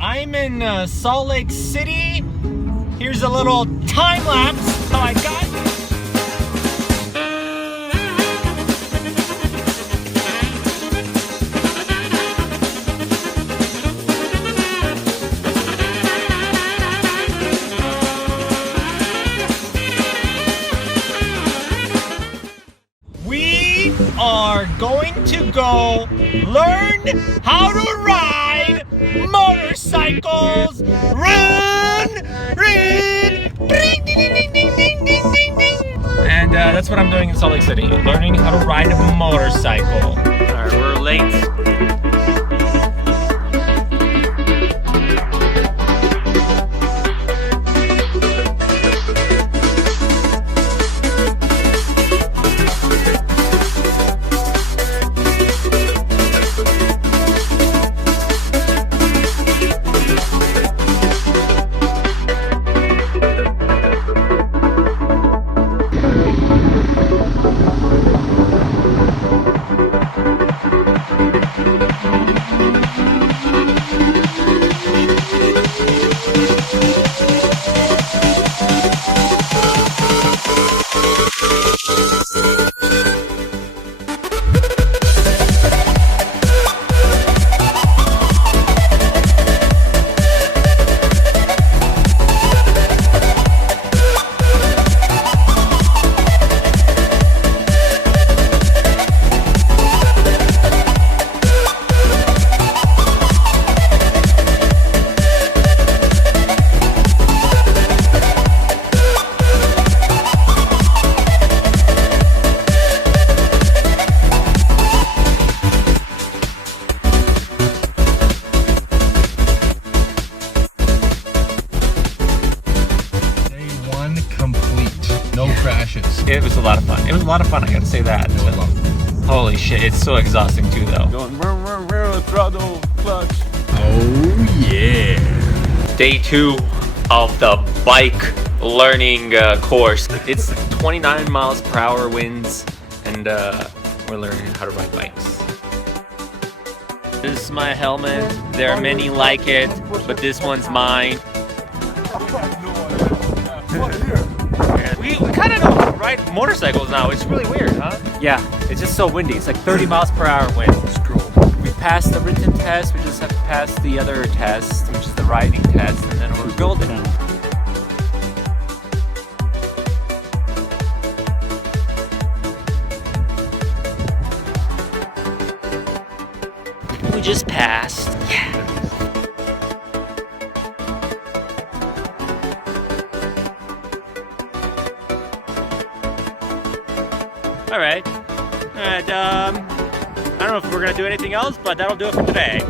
I'm in Salt Lake City. Here's a little time lapse how I got. We are going to go learn how to ride motorcycles. Run, ding, ding, ding, ding, ding, ding, ding, ding. And that's what I'm doing in Salt Lake City, learning how to ride a motorcycle. All right, we're late. No crashes. It was a lot of fun. It was a lot of fun, I gotta say that. Holy shit, it's so exhausting too though. Going throttle, clutch. Oh yeah. Day 2 of the bike learning course. It's 29 miles per hour winds and we're learning how to ride bikes. This is my helmet. There are many like it, but this one's mine. We kind of know how to ride motorcycles now. It's really weird, huh? Yeah, it's just so windy. It's like 30 miles per hour wind. We passed the written test. We just have to pass the other test, which is the riding test, and then we're golden. We just passed. Yeah. All right. I don't know if we're gonna do anything else, but that'll do it for today.